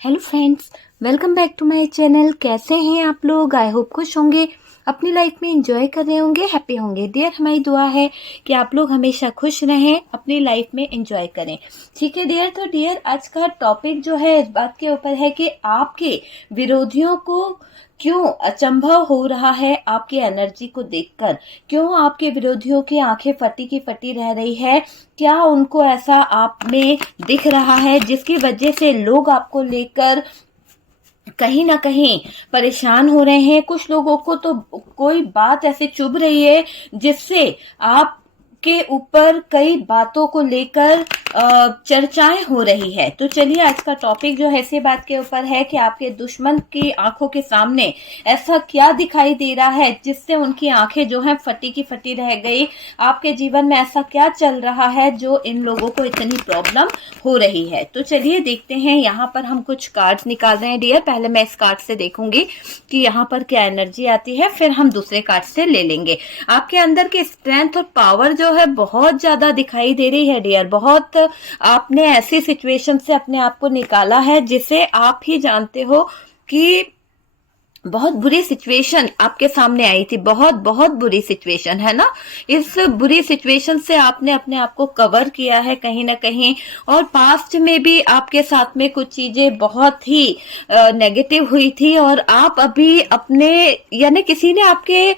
Hello friends, welcome back to my channel. कैसे हैं आप लोग? आई होप खुश होंगे, अपनी लाइफ में एंजॉय कर रहे होंगे, हैप्पी होंगे। डियर, हमारी दुआ है कि आप लोग हमेशा खुश रहें, अपनी लाइफ में एंजॉय करें। ठीक है डियर। तो डियर, आज का टॉपिक जो है इस बात के ऊपर है कि आपके विरोधियों को क्यों अचंभव हो रहा है आपकी एनर्जी को देखकर। क्यों आपके विरोधियों की आंखें फटी की फटी रह रही है? क्या उनको ऐसा आप में दिख रहा है जिसकी वजह से लोग आपको लेकर कहीं ना कहीं परेशान हो रहे हैं? कुछ लोगों को तो कोई बात ऐसे चुभ रही है जिससे आप के ऊपर कई बातों को लेकर चर्चाएं हो रही है। तो चलिए, आज का टॉपिक जो है इसी बात के ऊपर है कि आपके दुश्मन की आंखों के सामने ऐसा क्या दिखाई दे रहा है जिससे उनकी आंखें जो है फटी की फटी रह गई। आपके जीवन में ऐसा क्या चल रहा है जो इन लोगों को इतनी प्रॉब्लम हो रही है? तो चलिए देखते हैं। यहाँ पर हम कुछ कार्ड्स निकाल रहे हैं डियर। पहले मैं इस कार्ड से देखूंगी कि यहाँ पर क्या एनर्जी आती है, फिर हम दूसरे कार्ड से ले लेंगे। आपके अंदर की स्ट्रेंथ और पावर जो है बहुत ज्यादा दिखाई दे रही है डियर। बहुत आपने ऐसी सिचुएशन से अपने आप को निकाला है जिसे आप ही जानते हो कि बहुत बुरी सिचुएशन आपके सामने आई थी। बहुत बहुत बुरी सिचुएशन है ना। इस बुरी सिचुएशन से आपने अपने आप को कवर किया है कहीं ना कहीं। और पास्ट में भी आपके साथ में कुछ चीजें बहुत ही नेगेटिव हुई थी और आप अभी अपने यानी किसी ने आपके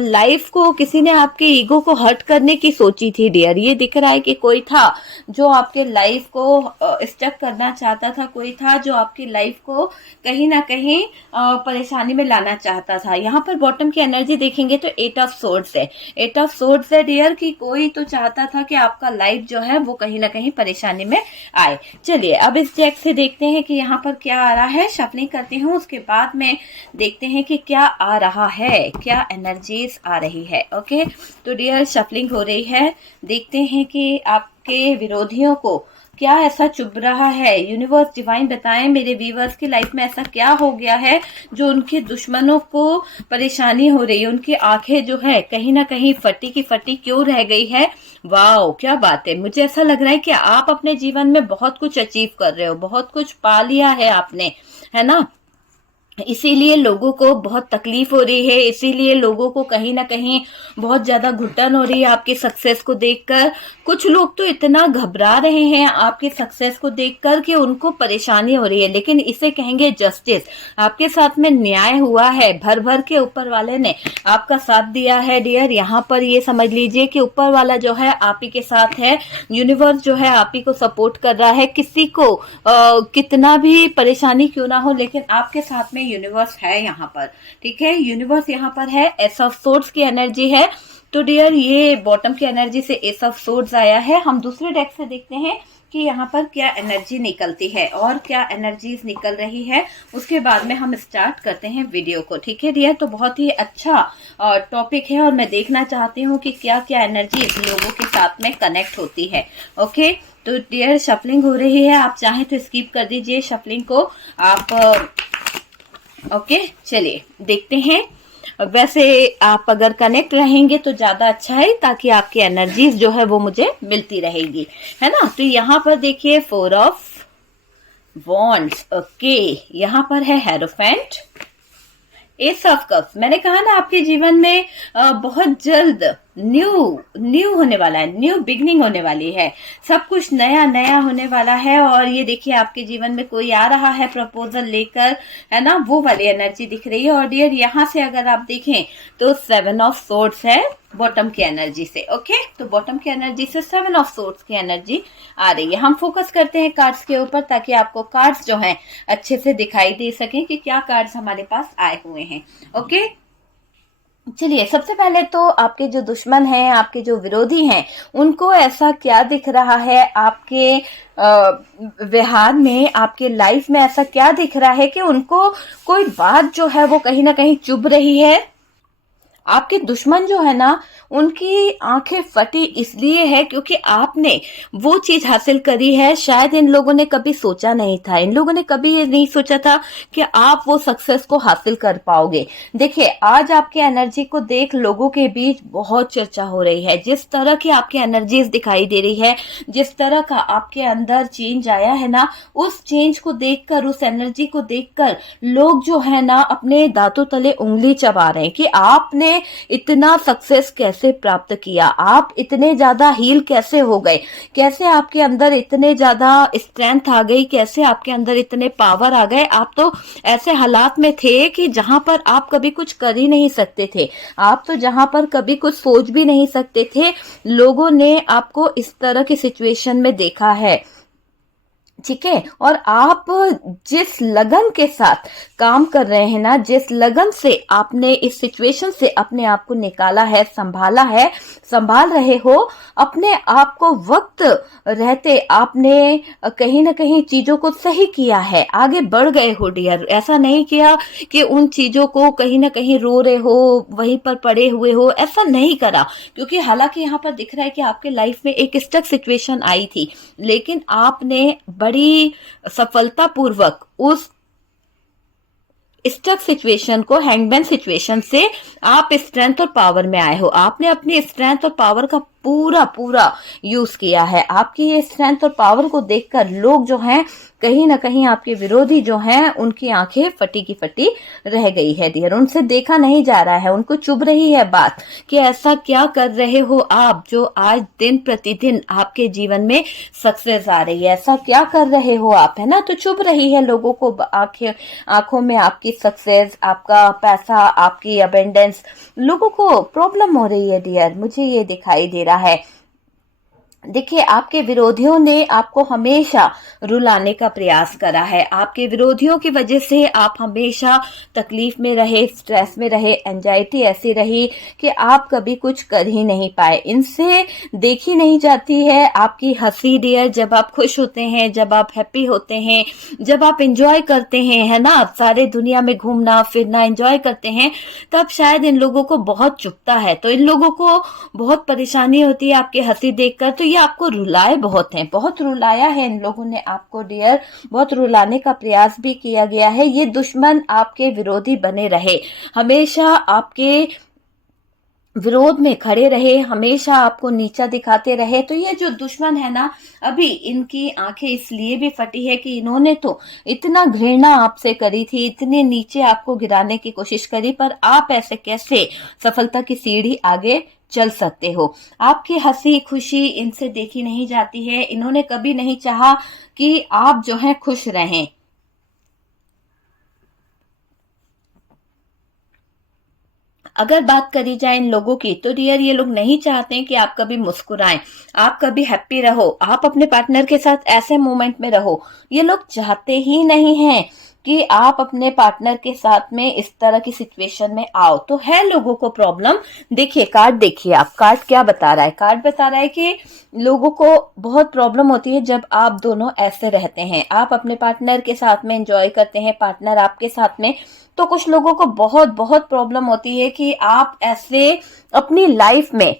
लाइफ को, किसी ने आपके ईगो को हर्ट करने की सोची थी डियर। ये दिख रहा है कि कोई था जो आपके लाइफ को स्टक करना चाहता था, कोई था जो आपकी लाइफ को कहीं ना कहीं परेशानी में लाना चाहता था। यहाँ पर बॉटम की एनर्जी देखेंगे तो 8 ऑफ सोर्ड्स है। 8 ऑफ सोर्ड्स है डियर कि कोई तो चाहता था कि आपका लाइफ जो है वो कहीं ना कहीं परेशानी में आए। चलिए अब इस डेक से देखते हैं कि यहाँ पर क्या आ रहा है। शफलिंग करती हूँ, उसके बाद में देखते हैं कि क्या आ रहा है, क्या एनर्जीज आ रही है। ओके, तो डियर शफलिंग हो रही है। देखते हैं कि आपके विरोधियों को क्या ऐसा चुभ रहा है। यूनिवर्स डिवाइन बताएं मेरे व्यूअर्स की लाइफ में ऐसा क्या हो गया है जो उनके दुश्मनों को परेशानी हो रही है। उनकी आंखें जो है कहीं ना कहीं फटी की फटी क्यों रह गई है। वाओ, क्या बात है। मुझे ऐसा लग रहा है कि आप अपने जीवन में बहुत कुछ अचीव कर रहे हो, बहुत कुछ पा लिया है आपने, है ना। इसीलिए लोगों को बहुत तकलीफ हो रही है, इसीलिए लोगों को कहीं ना कहीं बहुत ज्यादा घुटन हो रही है आपकी सक्सेस को देखकर। कुछ लोग तो इतना घबरा रहे हैं आपकी सक्सेस को देखकर कि उनको परेशानी हो रही है, लेकिन इसे कहेंगे जस्टिस। आपके साथ में न्याय हुआ है, भर भर के ऊपर वाले ने आपका साथ दिया है डियर। यहाँ पर ये समझ लीजिए कि ऊपर वाला जो है आप ही के साथ है। यूनिवर्स जो है आप ही को सपोर्ट कर रहा है। किसी को कितना भी परेशानी क्यों ना हो, लेकिन आपके साथ में यूनिवर्स है यहाँ पर। ठीक है, यूनिवर्स यहाँ पर है। एस ऑफ सोर्ड्स की एनर्जी है। तो डियर ये बॉटम की एनर्जी से एस ऑफ सोर्ड्स आया है। हम दूसरे डेक से देखते हैं कि यहाँ पर क्या एनर्जी निकलती है और क्या एनर्जीज निकल रही है। उसके बाद में हम स्टार्ट करते हैं वीडियो को। ठीक है डियर, तो बहुत ही अच्छा टॉपिक है और मैं देखना चाहती हूँ कि क्या क्या एनर्जी लोगों के साथ में कनेक्ट होती है। ओके, तो डियर शफलिंग हो रही है। आप चाहें तो स्किप कर दीजिए शफलिंग को आप। ओके, चलिए देखते हैं। वैसे आप अगर कनेक्ट रहेंगे तो ज्यादा अच्छा है, ताकि आपकी एनर्जीज जो है वो मुझे मिलती रहेगी, है ना। तो यहाँ पर देखिए 4 ऑफ वॉन्ड्स। ओके, यहाँ पर है हेरोफेंट, एस ऑफ कप्स। मैंने कहा ना आपके जीवन में बहुत जल्द न्यू होने वाला है, न्यू बिगनिंग होने वाली है। सब कुछ नया नया होने वाला है। और ये देखिए आपके जीवन में कोई आ रहा है प्रपोजल लेकर, है ना, वो वाली एनर्जी दिख रही है। और डियर यहाँ से अगर आप देखें तो 7 ऑफ सोर्ड्स है बॉटम की एनर्जी से। ओके, तो बॉटम की एनर्जी से 7 ऑफ सोर्ड्स की एनर्जी आ रही है। हम फोकस करते हैं कार्ड्स के ऊपर ताकि आपको कार्ड्स जो हैं अच्छे से दिखाई दे सके कि क्या कार्ड्स हमारे पास आए हुए हैं। ओके, चलिए सबसे पहले तो आपके जो दुश्मन हैं, आपके जो विरोधी हैं, उनको ऐसा क्या दिख रहा है आपके व्यवहार में, आपके लाइफ में ऐसा क्या दिख रहा है कि उनको कोई बात जो है वो कहीं ना कहीं चुभ रही है। आपके दुश्मन जो है ना उनकी आंखें फटी इसलिए है क्योंकि आपने वो चीज हासिल करी है शायद इन लोगों ने कभी सोचा नहीं था। इन लोगों ने कभी ये नहीं सोचा था कि आप वो सक्सेस को हासिल कर पाओगे। देखिए आज आपके एनर्जी को देख लोगों के बीच बहुत चर्चा हो रही है। जिस तरह की आपकी एनर्जीज दिखाई दे रही है, जिस तरह का आपके अंदर चेंज आया है ना, उस चेंज को देखकर, उस एनर्जी को देखकर लोग जो है ना अपने दांतों तले उंगली चबा रहे हैं कि आपने इतना सक्सेस कैसे प्राप्त किया, आप इतने ज्यादा हील कैसे हो गए, कैसे आपके अंदर इतने ज्यादा स्ट्रेंथ आ गई, कैसे आपके अंदर इतने पावर आ गए। आप तो ऐसे हालात में थे कि जहां पर आप कभी कुछ कर ही नहीं सकते थे, आप तो जहां पर कभी कुछ सोच भी नहीं सकते थे। लोगों ने आपको इस तरह की सिचुएशन में देखा है, ठीक है। और आप जिस लगन के साथ काम कर रहे हैं ना, जिस लगन से आपने इस सिचुएशन से अपने आप को निकाला है, संभाला है, संभाल रहे हो, अपने आप को वक्त रहते आपने कहीं ना कहीं चीजों को सही किया है, आगे बढ़ गए हो डियर। ऐसा नहीं किया कि उन चीजों को कहीं ना कहीं रो रहे हो, वहीं पर पड़े हुए हो, ऐसा नहीं करा। क्योंकि हालांकि यहाँ पर दिख रहा है कि आपके लाइफ में एक स्टक सिचुएशन आई थी, लेकिन आपने बड़ी सफलतापूर्वक उस स्टक सिचुएशन को, हैंगमैन सिचुएशन से आप स्ट्रेंथ और पावर में आए हो। आपने अपनी स्ट्रेंथ और पावर का पूरा पूरा यूज किया है। आपकी ये स्ट्रेंथ और पावर को देखकर लोग जो हैं, कहीं ना कहीं आपके विरोधी जो हैं, उनकी आंखें फटी की फटी रह गई है डियर। उनसे देखा नहीं जा रहा है, उनको चुभ रही है बात कि ऐसा क्या कर रहे हो आप जो आज दिन प्रतिदिन आपके जीवन में सक्सेस आ रही है, ऐसा क्या कर रहे हो आप, है ना। तो चुभ रही है लोगों को आंखों में आपकी सक्सेस, आपका पैसा, आपकी अबेंडेंस। लोगों को प्रॉब्लम हो रही है डियर, मुझे ये दिखाई दे रहा है। देखिए आपके विरोधियों ने आपको हमेशा रुलाने का प्रयास करा है। आपके विरोधियों की वजह से आप हमेशा तकलीफ में रहे, स्ट्रेस में रहे, एंजाइटी ऐसी रही कि आप कभी कुछ कर ही नहीं पाए। इनसे देखी नहीं जाती है आपकी हंसी डियर। जब आप खुश होते हैं, जब आप हैप्पी होते हैं, जब आप एंजॉय करते हैं, है ना, सारे दुनिया में घूमना फिरना एंजॉय करते हैं, तब शायद इन लोगों को बहुत चुभता है। तो इन लोगों को बहुत परेशानी होती है आपकी हंसी देखकर। तो ये आपको रुलाए बहुत हैं, बहुत रुलाया है इन लोगों ने आपको डियर, बहुत रुलाने का प्रयास भी किया गया है। ये दुश्मन आपके विरोधी बने रहे, हमेशा आपके विरोध में खड़े रहे, हमेशा आपको नीचा दिखाते रहे। तो ये जो दुश्मन है ना, अभी इनकी आंखें इसलिए भी फटी है कि इन्होंने तो इतना घृणा आपसे करी थी, इतने नीचे आपको गिराने की कोशिश करी, पर आप ऐसे कैसे सफलता की सीढ़ी आगे चल सकते हो। आपकी हंसी खुशी इनसे देखी नहीं जाती है। इन्होंने कभी नहीं चाहा कि आप जो है खुश रहें। अगर बात करी जाए इन लोगों की, तो डियर ये लोग नहीं चाहते कि आप कभी मुस्कुराएं, आप कभी हैप्पी रहो, आप अपने पार्टनर के साथ ऐसे मोमेंट में रहो। ये लोग चाहते ही नहीं हैं कि आप अपने पार्टनर के साथ में इस तरह की सिचुएशन में आओ। तो है लोगों को प्रॉब्लम। देखिए कार्ड, देखिए आप, कार्ड क्या बता रहा है। कार्ड बता रहा है कि लोगों को बहुत प्रॉब्लम होती है जब आप दोनों ऐसे रहते हैं, आप अपने पार्टनर के साथ में एंजॉय करते हैं, पार्टनर आपके साथ में। तो कुछ लोगों को बहुत बहुत प्रॉब्लम होती है कि आप ऐसे अपनी लाइफ में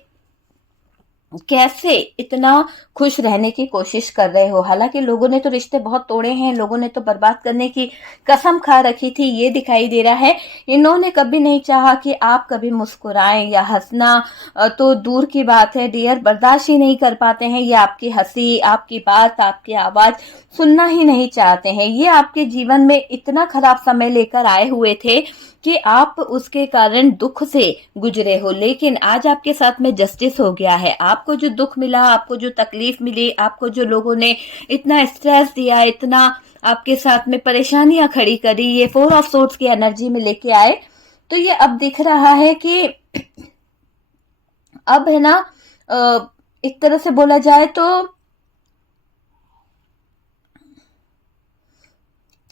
कैसे इतना खुश रहने की कोशिश कर रहे हो। हालांकि लोगों ने तो रिश्ते बहुत तोड़े हैं, लोगों ने तो बर्बाद करने की कसम खा रखी थी, ये दिखाई दे रहा है। इन्होंने कभी नहीं चाहा कि आप कभी मुस्कुराएं या हंसना तो दूर की बात है डियर, बर्दाश्त ही नहीं कर पाते हैं। ये आपकी हंसी, आपकी बात, आपकी आवाज सुनना ही नहीं चाहते हैं। ये आपके जीवन में इतना खराब समय लेकर आए हुए थे कि आप उसके कारण दुख से गुजरे हो, लेकिन आज आपके साथ में जस्टिस हो गया है। आपको जो दुख मिला, आपको जो तकलीफ मिली, आपको जो लोगों ने इतना स्ट्रेस दिया, इतना आपके साथ में परेशानियां खड़ी करी, ये 4 ऑफ सोर्ड्स की एनर्जी में लेके आए। तो ये अब दिख रहा है कि अब है ना, एक तरह से बोला जाए तो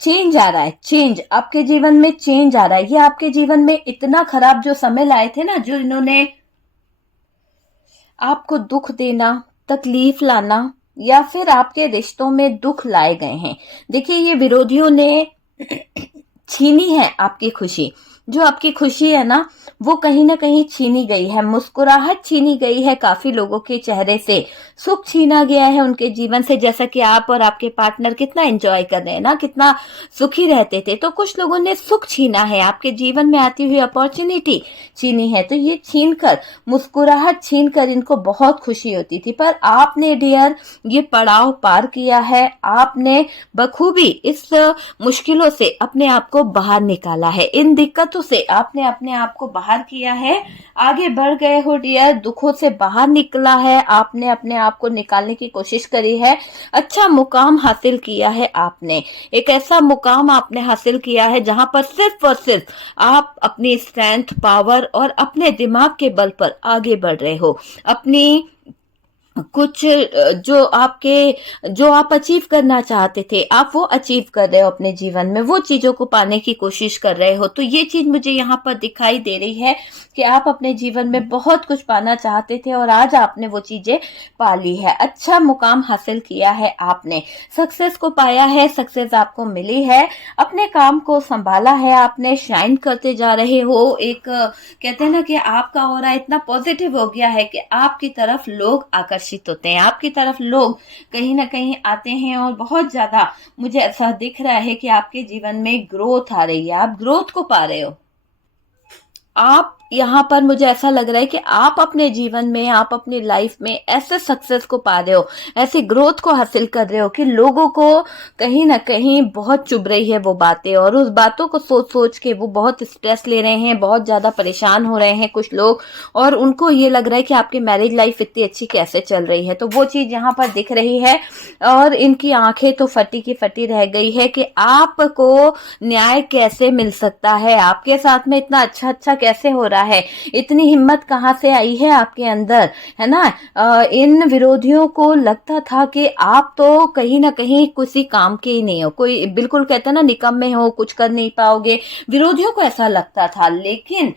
चेंज आ रहा है, चेंज आपके जीवन में चेंज आ रहा है। ये आपके जीवन में इतना खराब जो समय लाए थे ना, जो इन्होंने आपको दुख देना, तकलीफ लाना, या फिर आपके रिश्तों में दुख लाए गए हैं। देखिए ये विरोधियों ने छीनी है आपकी खुशी, जो आपकी खुशी है ना, वो कहीं ना कहीं छीनी गई है, मुस्कुराहट छीनी गई है, काफी लोगों के चेहरे से सुख छीना गया है उनके जीवन से। जैसा कि आप और आपके पार्टनर कितना एंजॉय कर रहे हैं ना, कितना सुखी रहते थे, तो कुछ लोगों ने सुख छीना है, आपके जीवन में आती हुई अपॉर्चुनिटी छीनी है। तो ये छीन कर, मुस्कुराहट छीन कर इनको बहुत खुशी होती थी, पर आपने डियर ये पड़ाव पार किया है। आपने बखूबी इस मुश्किलों से अपने आप को बाहर निकाला है, इन दिक्कतों से आपने अपने आप को बाहर किया है, आगे बढ़ गए हो डियर, दुखों से बाहर निकला है आपने, अपने आप को निकालने की कोशिश करी है, अच्छा मुकाम हासिल किया है आपने। एक ऐसा मुकाम आपने हासिल किया है जहां पर सिर्फ और सिर्फ आप अपनी स्ट्रेंथ, पावर और अपने दिमाग के बल पर आगे बढ़ रहे हो। अपनी कुछ जो आप अचीव करना चाहते थे, आप वो अचीव कर रहे हो अपने जीवन में, वो चीजों को पाने की कोशिश कर रहे हो। तो ये चीज मुझे यहाँ पर दिखाई दे रही है कि आप अपने जीवन में बहुत कुछ पाना चाहते थे और आज आपने वो चीजें पा ली है, अच्छा मुकाम हासिल किया है आपने, सक्सेस को पाया है, सक्सेस आपको मिली है, अपने काम को संभाला है आपने, शाइन करते जा रहे हो। एक कहते हैं ना कि आपका ऑरा इतना पॉजिटिव हो गया है कि आपकी तरफ लोग आकर्षित होते हैं, आपकी तरफ लोग कहीं ना कहीं आते हैं, और बहुत ज्यादा मुझे ऐसा दिख रहा है कि आपके जीवन में ग्रोथ आ रही है, आप ग्रोथ को पा रहे हो। आप यहाँ पर मुझे ऐसा लग रहा है कि आप अपने जीवन में, आप अपनी लाइफ में ऐसे सक्सेस को पा रहे हो, ऐसे ग्रोथ को हासिल कर रहे हो कि लोगों को कहीं ना कहीं बहुत चुभ रही है वो बातें, और उस बातों को सोच सोच के वो बहुत स्ट्रेस ले रहे हैं, बहुत ज्यादा परेशान हो रहे हैं कुछ लोग, और उनको ये लग रहा है कि आपकी मैरिज लाइफ इतनी अच्छी कैसे चल रही है। तो वो चीज यहाँ पर दिख रही है, और इनकी आंखें तो फटी की फटी रह गई है कि आपको न्याय कैसे मिल सकता है, आपके साथ में इतना अच्छा अच्छा कैसे हो रहा है, इतनी हिम्मत कहाँ से आई है आपके अंदर, है ना। इन विरोधियों को लगता था कि आप तो कहीं ना कहीं किसी काम के ही नहीं हो, कोई बिल्कुल कहते हैं ना निकम्मे हो, कुछ कर नहीं पाओगे, विरोधियों को ऐसा लगता था। लेकिन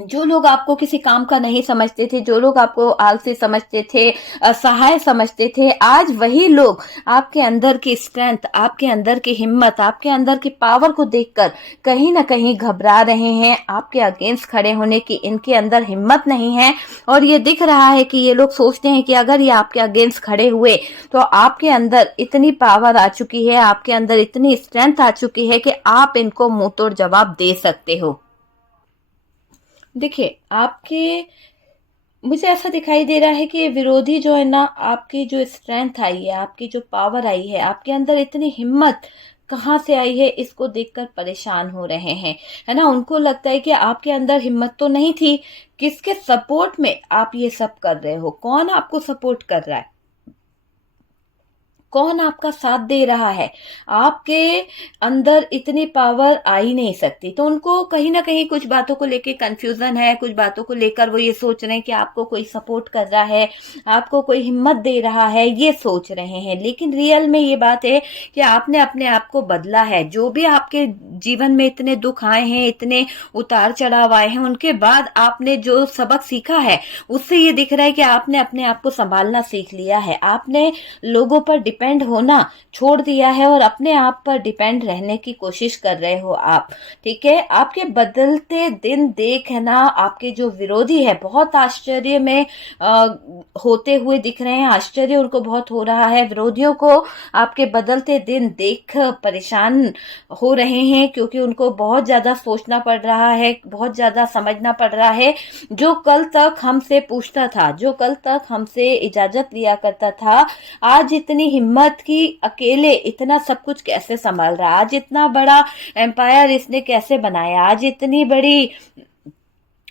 जो लोग आपको किसी काम का नहीं समझते थे, जो लोग आपको आलसी समझते थे, असहाय समझते थे, आज वही लोग आपके अंदर की स्ट्रेंथ, आपके अंदर की हिम्मत, आपके अंदर की पावर को देखकर कहीं ना कहीं घबरा रहे हैं, आपके अगेंस्ट खड़े होने की इनके अंदर हिम्मत नहीं है। और ये दिख रहा है कि ये लोग सोचते हैं कि अगर ये आपके अगेंस्ट खड़े हुए तो आपके अंदर इतनी पावर आ चुकी है, आपके अंदर इतनी स्ट्रेंथ आ चुकी है कि आप इनको मुंह तोड़ जवाब दे सकते हो। देखिए, आपके मुझे ऐसा दिखाई दे रहा है कि ये विरोधी जो है ना, आपकी जो स्ट्रेंथ आई है, आपकी जो पावर आई है, आपके अंदर इतनी हिम्मत कहाँ से आई है, इसको देखकर परेशान हो रहे हैं, है ना। उनको लगता है कि आपके अंदर हिम्मत तो नहीं थी, किसके सपोर्ट में आप ये सब कर रहे हो, कौन आपको सपोर्ट कर रहा है, कौन आपका साथ दे रहा है, आपके अंदर इतनी पावर आ ही नहीं सकती। तो उनको कहीं ना कहीं कुछ बातों को लेकर कंफ्यूजन है, कुछ बातों को लेकर वो ये सोच रहे हैं कि आपको कोई सपोर्ट कर रहा है, आपको कोई हिम्मत दे रहा है, ये सोच रहे हैं। लेकिन रियल में ये बात है कि आपने अपने आप को बदला है। जो भी आपके जीवन में इतने दुख आए हैं, इतने उतार चढ़ाव आए हैं, उनके बाद आपने जो सबक सीखा है, उससे ये दिख रहा है कि आपने अपने आप को संभालना सीख लिया है, आपने लोगों पर डिपेंड होना छोड़ दिया है और अपने आप पर डिपेंड रहने की कोशिश कर रहे हो आप। ठीक है, आपके बदलते दिन देख, है ना, आपके जो विरोधी है बहुत आश्चर्य में होते हुए दिख रहे हैं, आश्चर्य उनको बहुत हो रहा है। विरोधियों को आपके बदलते दिन देख परेशान हो रहे हैं, क्योंकि उनको बहुत ज्यादा सोचना पड़ रहा है, बहुत ज्यादा समझना पड़ रहा है। जो कल तक हमसे पूछता था, जो कल तक हमसे इजाजत लिया करता था, आज इतनी हिम्मत की अकेले इतना सब कुछ कैसे संभाल रहा, आज इतना बड़ा एम्पायर इसने कैसे बनाया, आज इतनी बड़ी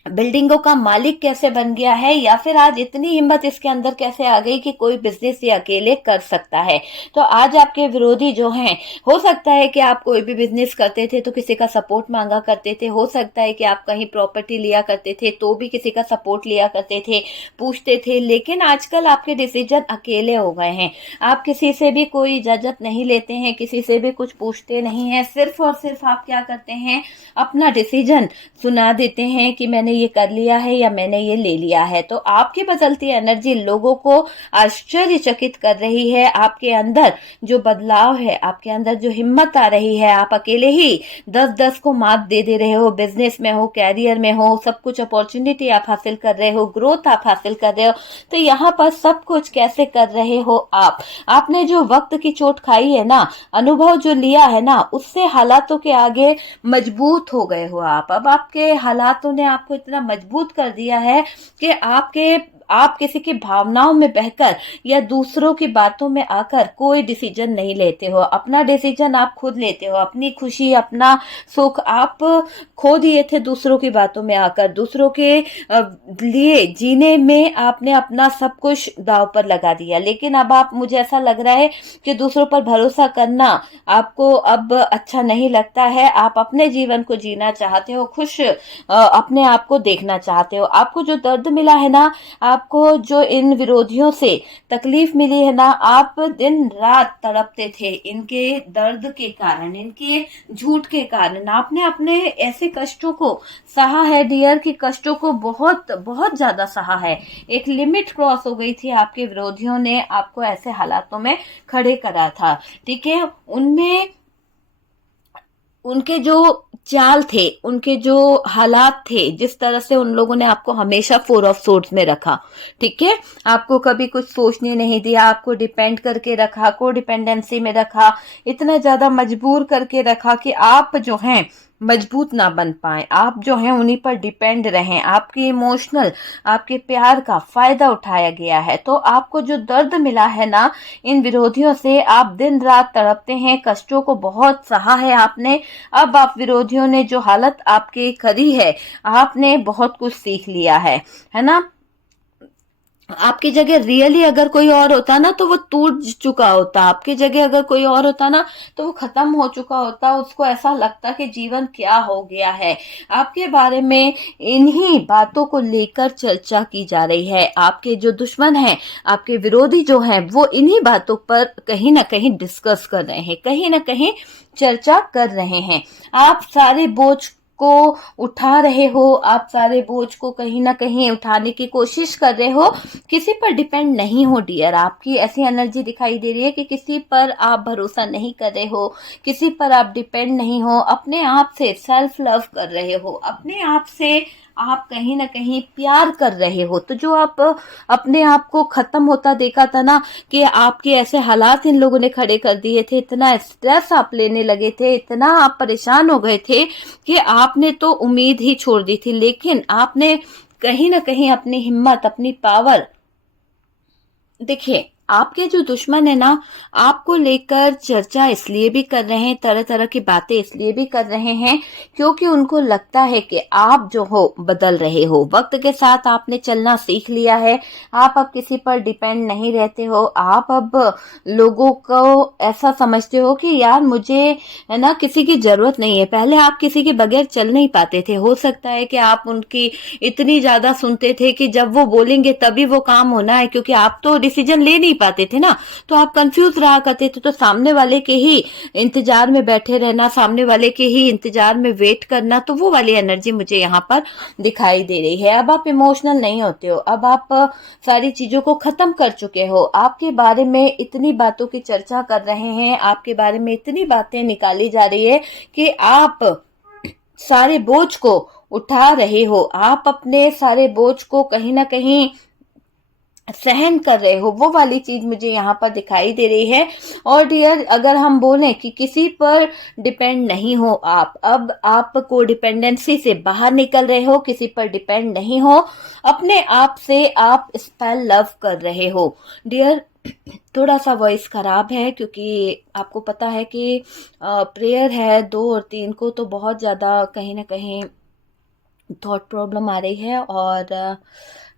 बिल्डिंगों का मालिक कैसे बन गया है, या फिर आज इतनी हिम्मत इसके अंदर कैसे आ गई कि कोई बिजनेस ये अकेले कर सकता है। तो आज आपके विरोधी जो हैं, हो सकता है कि आप कोई भी बिजनेस करते थे तो किसी का सपोर्ट मांगा करते थे, हो सकता है कि आप कहीं प्रॉपर्टी लिया करते थे तो भी किसी का सपोर्ट लिया करते थे, पूछते थे। लेकिन आजकल आपके डिसीजन अकेले हो गए हैं, आप किसी से भी कोई इजाजत नहीं लेते हैं, किसी से भी कुछ पूछते नहीं हैं, सिर्फ और सिर्फ आप क्या करते हैं, अपना डिसीजन सुना देते हैं कि मैंने ये कर लिया है या मैंने ये ले लिया है। तो आपकी बदलती एनर्जी लोगों को आश्चर्यचकित कर रही है। आपके अंदर जो बदलाव है, आपके अंदर जो हिम्मत आ रही है, आप अकेले ही 10-10 को मात दे रहे हो। बिजनेस में हो, कैरियर में हो, सब कुछ अपॉर्चुनिटी आप हासिल कर रहे हो, ग्रोथ आप हासिल कर रहे हो। तो यहाँ पर सब कुछ कैसे कर रहे हो आप? आपने जो वक्त की चोट खाई है ना, अनुभव जो लिया है ना, उससे हालातों के आगे मजबूत हो गए हो आप। अब आपके हालातों ने आपको इतना मजबूत कर दिया है कि आप किसी की भावनाओं में बहकर या दूसरों की बातों में आकर कोई डिसीजन नहीं लेते हो। अपना डिसीजन आप खुद लेते हो। अपनी खुशी, अपना सुख आप खो दिए थे दूसरों की बातों में आकर। दूसरों के लिए जीने में आपने अपना सब कुछ दांव पर लगा दिया। लेकिन अब आप, मुझे ऐसा लग रहा है कि दूसरों पर भरोसा करना आपको अब अच्छा नहीं लगता है। आप अपने जीवन को जीना चाहते हो, खुश अपने आप को देखना चाहते हो। आपको जो दर्द मिला है ना, आपको जो इन विरोधियों से तकलीफ मिली है ना, आप दिन रात तड़पते थे इनके दर्द के कारण, इनके झूठ के कारण। आपने अपने ऐसे कष्टों को सहा है डियर, की कष्टों को बहुत बहुत ज्यादा सहा है। एक लिमिट क्रॉस हो गई थी। आपके विरोधियों ने आपको ऐसे हालातों में खड़े करा था, ठीक है। उनमें उनके जो चाल थे, उनके जो हालात थे, जिस तरह से उन लोगों ने आपको हमेशा 4 ऑफ सोर्ड्स में रखा, ठीक है। आपको कभी कुछ सोचने नहीं दिया, आपको डिपेंड करके रखा, को डिपेंडेंसी में रखा, इतना ज्यादा मजबूर करके रखा कि आप जो हैं मजबूत ना बन पाए। आप जो हैं उन्हीं पर डिपेंड रहें। आपके इमोशनल, आपके प्यार का फायदा उठाया गया है। तो आपको जो दर्द मिला है ना इन विरोधियों से, आप दिन रात तड़पते हैं, कष्टों को बहुत सहा है आपने। अब आप विरोधियों ने जो हालत आपके करी है, आपने बहुत कुछ सीख लिया है ना। आपकी जगह रियली अगर कोई और होता ना तो वो टूट चुका होता। आपकी जगह अगर कोई और होता ना तो वो खत्म हो चुका होता। उसको ऐसा लगता कि जीवन क्या हो गया है। आपके बारे में इन्हीं बातों को लेकर चर्चा की जा रही है। आपके जो दुश्मन हैं, आपके विरोधी जो हैं, वो इन्हीं बातों पर कहीं ना कहीं डिस्कस कर रहे हैं, कहीं ना कहीं चर्चा कर रहे हैं। आप सारे बोझ को उठा रहे हो, आप सारे बोझ को कहीं ना कहीं उठाने की कोशिश कर रहे हो। किसी पर डिपेंड नहीं हो डियर। आपकी ऐसी एनर्जी दिखाई दे रही है कि किसी पर आप भरोसा नहीं कर रहे हो, किसी पर आप डिपेंड नहीं हो, अपने आप से सेल्फ लव कर रहे हो, अपने आप से आप कहीं ना कहीं प्यार कर रहे हो। तो जो आप अपने आप को खत्म होता देखा था ना, कि आपके ऐसे हालात इन लोगों ने खड़े कर दिए थे, इतना स्ट्रेस आप लेने लगे थे, इतना आप परेशान हो गए थे कि आपने तो उम्मीद ही छोड़ दी थी। लेकिन आपने कहीं ना कहीं अपनी हिम्मत, अपनी पावर, देखिए आपके जो दुश्मन है ना, आपको लेकर चर्चा इसलिए भी कर रहे हैं, तरह तरह की बातें इसलिए भी कर रहे हैं क्योंकि उनको लगता है कि आप जो हो बदल रहे हो। वक्त के साथ आपने चलना सीख लिया है। आप अब किसी पर डिपेंड नहीं रहते हो। आप अब लोगों को ऐसा समझते हो कि यार मुझे है ना किसी की जरूरत नहीं है। पहले आप किसी के बगैर चल नहीं पाते थे। हो सकता है कि आप उनकी इतनी ज्यादा सुनते थे कि जब वो बोलेंगे तभी वो काम होना है, क्योंकि आप तो डिसीजन ले नहीं पाते थे ना। तो आप कंफ्यूज रहा करते थे। तो सामने वाले के ही इंतजार में बैठे रहना, सामने वाले के ही इंतजार में वेट करना, तो वो वाली एनर्जी मुझे यहाँ पर दिखाई दे रही है। अब आप इमोशनल नहीं होते हो। अब आप सारी चीजों को खत्म कर चुके हो। आपके बारे में इतनी बातों की चर्चा कर रहे हैं, आपके बारे में इतनी बातें निकाली जा रही है कि आप सारे बोझ को उठा रहे हो। आप अपने सारे बोझ को कहीं ना कहीं सहन कर रहे हो। वो वाली चीज मुझे यहाँ पर दिखाई दे रही है। और डियर, अगर हम बोलें कि किसी पर डिपेंड नहीं हो आप, अब आप को डिपेंडेंसी से बाहर निकल रहे हो, किसी पर डिपेंड नहीं हो, अपने आप से आप स्पेल लव कर रहे हो डियर। थोड़ा सा वॉइस खराब है क्योंकि आपको पता है कि प्रेयर है 2 और 3 को, तो बहुत ज़्यादा कहीं ना कहीं थॉट प्रॉब्लम आ रही है। और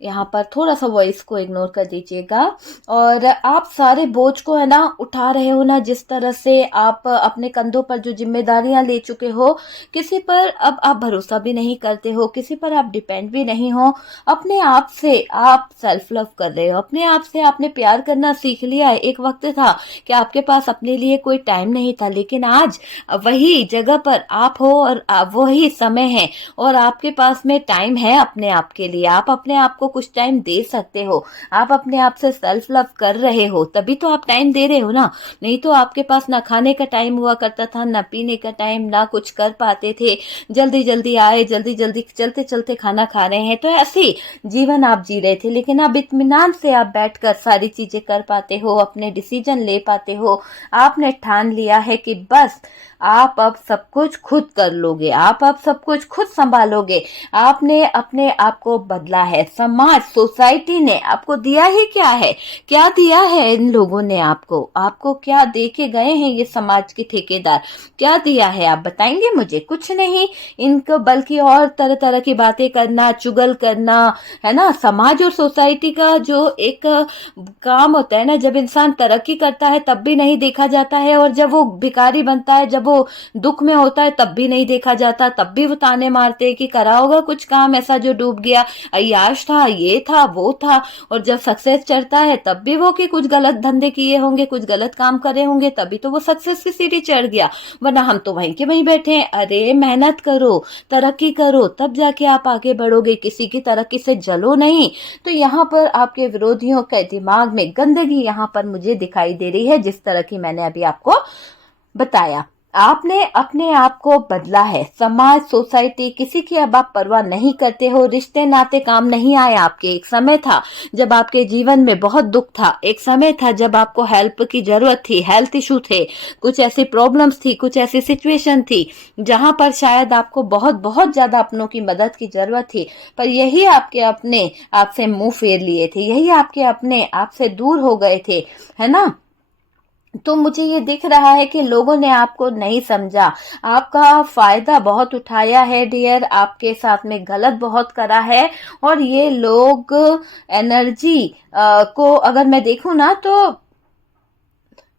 यहाँ पर थोड़ा सा वॉइस को इग्नोर कर दीजिएगा। और आप सारे बोझ को है ना उठा रहे हो ना, जिस तरह से आप अपने कंधों पर जो जिम्मेदारियां ले चुके हो, किसी पर अब आप भरोसा भी नहीं करते हो, किसी पर आप डिपेंड भी नहीं हो। अपने आप से आप सेल्फ लव कर रहे हो, अपने आप से आपने प्यार करना सीख लिया है। एक वक्त था कि आपके पास अपने लिए कोई टाइम नहीं था, लेकिन आज वही जगह पर आप हो और वही समय है और आपके पास में टाइम है अपने आप के लिए। आप अपने आप को कुछ टाइम दे सकते हो, आप अपने आप से सेल्फ लव कर रहे हो, तभी तो आप टाइम दे रहे हो ना। नहीं तो आपके पास ना खाने का टाइम हुआ करता था, ना पीने का टाइम, ना कुछ कर पाते थे। जल्दी जल्दी आए, जल्दी जल्दी चलते चलते खाना खा रहे हैं, तो ऐसे जीवन आप जी रहे थे। लेकिन अब इत्मीनान से आप बैठकर सारी चीजें कर पाते हो, अपने डिसीजन ले पाते हो। आपने ठान लिया है कि बस आप अब सब कुछ खुद कर लोगे, आप अब सब कुछ खुद संभालोगे। आपने अपने आप को बदला है। समाज, सोसाइटी ने आपको दिया ही क्या है? क्या दिया है इन लोगों ने आपको? आपको क्या दे के गए हैं ये समाज के ठेकेदार? क्या दिया है आप बताएंगे मुझे? कुछ नहीं। इनको बल्कि और तरह तरह की बातें करना, चुगल करना, है ना। समाज और सोसाइटी का जो एक काम होता है ना, जब इंसान तरक्की करता है तब भी नहीं देखा जाता है, और जब वो भिखारी बनता है, जब वो दुख में होता है तब भी नहीं देखा जाता। तब भी वो ताने मारते हैं कि करा होगा कुछ काम ऐसा जो डूब गया, अय्याश था, ये था, वो था। और जब सक्सेस चढ़ता है तब भी वो कि कुछ गलत धंधे किए होंगे, कुछ गलत काम करे होंगे, तभी तो वो सक्सेस की सीढ़ी चढ़ गया, वरना हम तो वहीं के वहीं बैठे हैं। अरे मेहनत करो, तरक्की करो, तब जाके आप आगे बढ़ोगे, किसी की तरक्की से जलो नहीं। तो यहाँ पर आपके विरोधियों के दिमाग में गंदगी यहाँ पर मुझे दिखाई दे रही है, जिस तरह की मैंने अभी आपको बताया। आपने अपने आप को बदला है। समाज, सोसाइटी, किसी की अब आप परवाह नहीं करते हो। रिश्ते नाते काम नहीं आए आपके। एक समय था जब आपके जीवन में बहुत दुख था, एक समय था जब आपको हेल्प की जरूरत थी, हेल्थ इशू थे, कुछ ऐसी प्रॉब्लम्स थी, कुछ ऐसी सिचुएशन थी जहां पर शायद आपको बहुत बहुत ज्यादा अपनों की मदद की जरूरत थी, पर यही आपके अपने आपसे मुंह फेर लिए थे, यही आपके अपने आपसे दूर हो गए थे, है ना। तो मुझे ये दिख रहा है कि लोगों ने आपको नहीं समझा, आपका फायदा बहुत उठाया है डियर, आपके साथ में गलत बहुत करा है। और ये लोग एनर्जी को अगर मैं देखूं ना, तो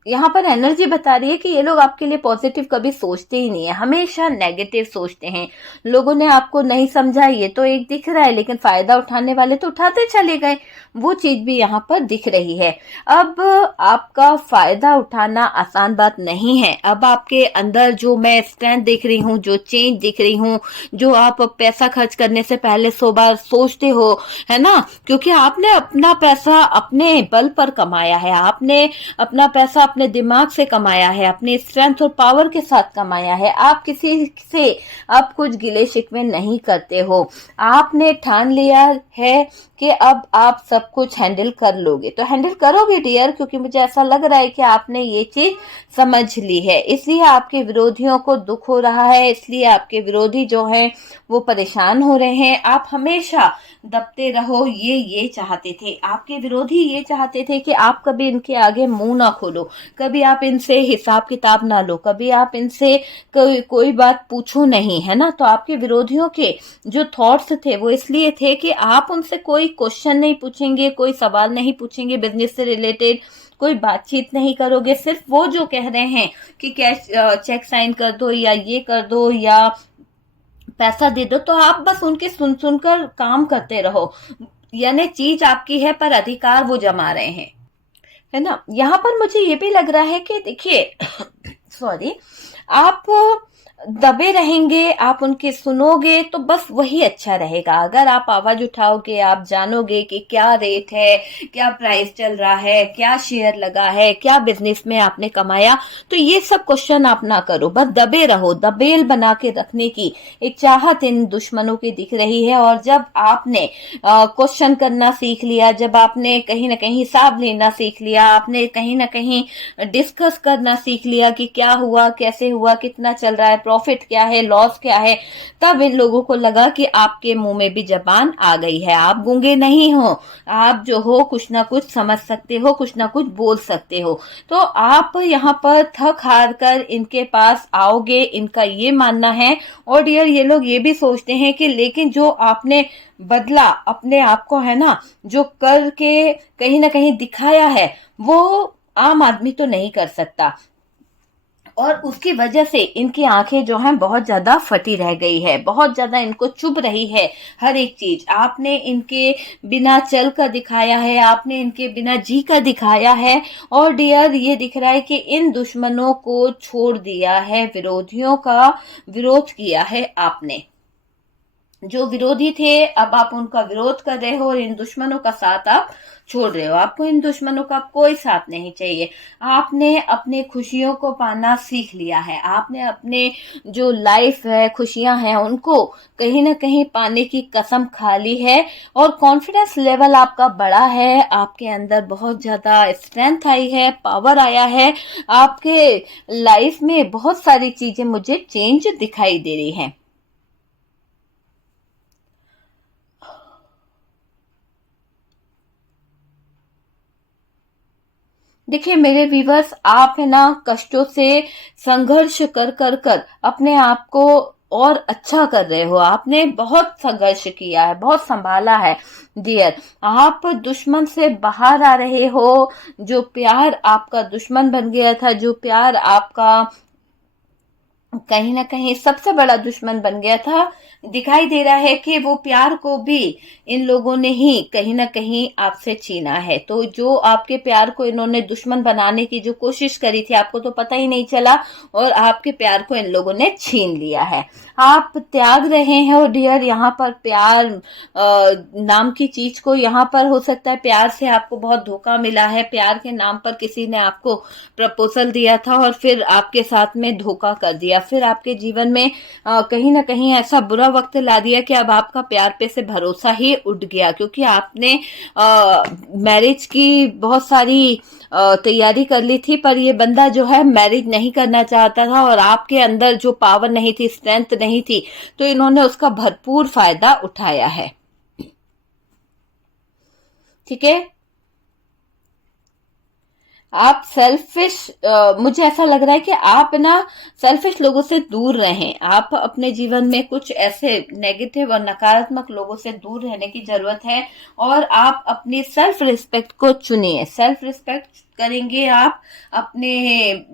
यहाँ पर एनर्जी बता रही है कि ये लोग आपके लिए पॉजिटिव कभी सोचते ही नहीं है, हमेशा नेगेटिव सोचते हैं। लोगों ने आपको नहीं समझा, ये तो एक दिख रहा है, लेकिन फायदा उठाने वाले तो उठाते चले गए, वो चीज भी यहाँ पर दिख रही है। अब आपका फायदा उठाना आसान बात नहीं है। अब आपके अंदर जो मैं स्ट्रेंथ देख रही हूँ, जो चेंज दिख रही हूँ, जो आप पैसा खर्च करने से पहले 100 बार सोचते हो, है ना, क्योंकि आपने अपना पैसा अपने बल पर कमाया है, आपने अपना पैसा अपने दिमाग से कमाया है, अपने स्ट्रेंथ और पावर के साथ कमाया है। आप किसी से अब कुछ गिले शिकवे नहीं करते हो। आपने ठान लिया है कि अब आप सब कुछ हैंडल कर लोगे, तो हैंडल करोगे डियर, क्योंकि मुझे ऐसा लग रहा है कि आपने ये चीज समझ ली है। इसलिए आपके विरोधियों को दुख हो रहा है, इसलिए आपके विरोधी जो हैं वो परेशान हो रहे हैं। आप हमेशा दबते रहो, ये चाहते थे आपके विरोधी, ये चाहते थे कि आप कभी इनके आगे मुंह ना खोलो, कभी आप इनसे हिसाब किताब ना लो, कभी आप इनसे कोई बात पूछो नहीं, है ना। तो आपके विरोधियों के जो थॉट्स थे वो इसलिए थे कि आप उनसे कोई क्वेश्चन नहीं पूछेंगे, कोई सवाल नहीं पूछेंगे बिजनेस से रिलेटेड, कोई बातचीत नहीं करोगे। सिर्फ वो जो कह रहे हैं कि कैश चेक साइन कर दो, या ये कर दो, या पैसा दे दो, तो आप बस उनके सुन सुनकर काम करते रहो। यानी चीज आपकी है पर अधिकार वो जमा रहे हैं, है ना। यहाँ पर मुझे ये भी लग रहा है कि देखिए सॉरी, आप दबे रहेंगे, आप उनके सुनोगे तो बस वही अच्छा रहेगा। अगर आप आवाज उठाओगे, आप जानोगे कि क्या रेट है, क्या प्राइस चल रहा है, क्या शेयर लगा है, क्या बिजनेस में आपने कमाया, तो ये सब क्वेश्चन आप ना करो, बस दबे रहो। दबेल बना के रखने की एक चाहत इन दुश्मनों की दिख रही है। और जब आपने क्वेश्चन करना सीख लिया, जब आपने कहीं ना कहीं हिसाब लेना सीख लिया, आपने कहीं ना कहीं डिस्कस करना सीख लिया कि क्या हुआ, कैसे हुआ, कितना चल रहा है प्रॉफिट क्या है, लॉस क्या है, तब इन लोगों को लगा कि आपके मुंह में भी जबान आ गई है, आप गूंगे नहीं हो, आप जो हो कुछ ना कुछ समझ सकते हो, कुछ ना कुछ बोल सकते हो। तो आप यहाँ पर थक हार कर इनके पास आओगे, इनका ये मानना है। और डियर ये लोग ये भी सोचते हैं कि लेकिन जो आपने बदला अपने आप को है ना, जो करके कहीं ना कहीं दिखाया है, वो आम आदमी तो नहीं कर सकता। और उसकी वजह से इनकी आंखें जो हैं बहुत ज्यादा फटी रह गई है, बहुत ज्यादा इनको चुभ रही है हर एक चीज। आपने इनके बिना चल कर दिखाया है, आपने इनके बिना जी कर दिखाया है। और डियर ये दिख रहा है कि इन दुश्मनों को छोड़ दिया है, विरोधियों का विरोध किया है आपने। जो विरोधी थे अब आप उनका विरोध कर रहे हो और इन दुश्मनों का साथ आप छोड़ रहे हो। आपको इन दुश्मनों का कोई साथ नहीं चाहिए। आपने अपने खुशियों को पाना सीख लिया है, आपने अपने जो लाइफ है, खुशियां हैं, उनको कहीं ना कहीं पाने की कसम खा ली है। और कॉन्फिडेंस लेवल आपका बढ़ा है, आपके अंदर बहुत ज्यादा स्ट्रेंथ आई है, पावर आया है। आपके लाइफ में बहुत सारी चीजें मुझे चेंज दिखाई दे रही हैं। देखिए मेरे व्यूवर्स, आप है ना कष्टों से संघर्ष कर कर कर अपने आप को और अच्छा कर रहे हो। आपने बहुत संघर्ष किया है, बहुत संभाला है डियर। आप दुश्मन से बाहर आ रहे हो। जो प्यार आपका दुश्मन बन गया था, जो प्यार आपका कहीं ना कहीं सबसे बड़ा दुश्मन बन गया था, दिखाई दे रहा है कि वो प्यार को भी इन लोगों ने ही कहीं ना कहीं आपसे छीना है। तो जो आपके प्यार को इन्होंने दुश्मन बनाने की जो कोशिश करी थी, आपको तो पता ही नहीं चला, और आपके प्यार को इन लोगों ने छीन लिया है। आप त्याग रहे हैं। और डियर यहाँ पर प्यार नाम की चीज को, यहाँ पर हो सकता है प्यार से आपको बहुत धोखा मिला है, प्यार के नाम पर किसी ने आपको प्रपोजल दिया था और फिर आपके साथ में धोखा कर दिया, फिर आपके जीवन में कहीं ना कहीं ऐसा बुरा वक्त ला दिया कि अब आपका प्यार पे से भरोसा ही उठ गया, क्योंकि आपने मैरिज की बहुत सारी तैयारी कर ली थी, पर ये बंदा जो है मैरिज नहीं करना चाहता था और आपके अंदर जो पावर नहीं थी, स्ट्रेंथ नहीं थी, तो इन्होंने उसका भरपूर फायदा उठाया है। ठीक है, आप सेल्फिश, मुझे ऐसा लग रहा है कि आप ना सेल्फिश लोगों से दूर रहें। आप अपने जीवन में कुछ ऐसे नेगेटिव और नकारात्मक लोगों से दूर रहने की जरूरत है। और आप अपनी सेल्फ रिस्पेक्ट को चुनिए। सेल्फ रिस्पेक्ट करेंगे आप, अपने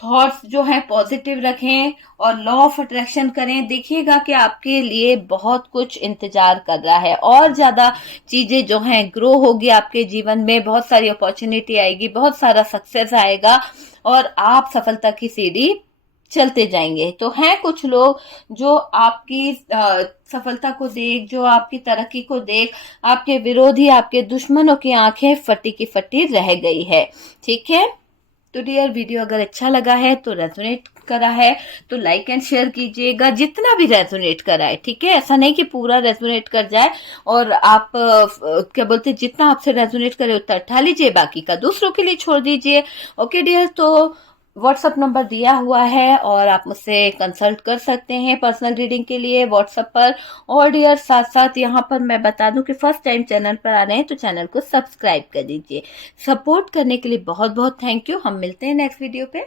थॉट्स जो है पॉजिटिव रखें और लॉ ऑफ अट्रैक्शन करें। देखिएगा कि आपके लिए बहुत कुछ इंतजार कर रहा है, और ज्यादा चीजें जो हैं ग्रो होगी आपके जीवन में, बहुत सारी अपॉर्चुनिटी आएगी, बहुत सारा सक्सेस आएगा और आप सफलता की सीढ़ी चलते जाएंगे। तो हैं कुछ लोग जो आपकी सफलता को देख, जो आपकी तरक्की को देख, आपके विरोधी, आपके दुश्मनों की आंखें फटी की फटी रह गई है। ठीक है, तो डियर वीडियो अगर अच्छा लगा है तो रेजोनेट करा है तो लाइक एंड शेयर कीजिएगा, जितना भी रेजोनेट करा है। ठीक है, ऐसा नहीं कि पूरा रेजोनेट कर जाए, और आप क्या बोलते, जितना आपसे रेजोनेट करे उतना उठा लीजिए, बाकी का दूसरों के लिए छोड़ दीजिए। ओके डियर, तो व्हाट्सअप नंबर दिया हुआ है और आप मुझसे कंसल्ट कर सकते हैं पर्सनल रीडिंग के लिए व्हाट्सएप पर। और डियर साथ साथ यहाँ पर मैं बता दूं कि फर्स्ट टाइम चैनल पर आ रहे हैं तो चैनल को सब्सक्राइब कर दीजिए। सपोर्ट करने के लिए बहुत बहुत थैंक यू। हम मिलते हैं नेक्स्ट वीडियो पे।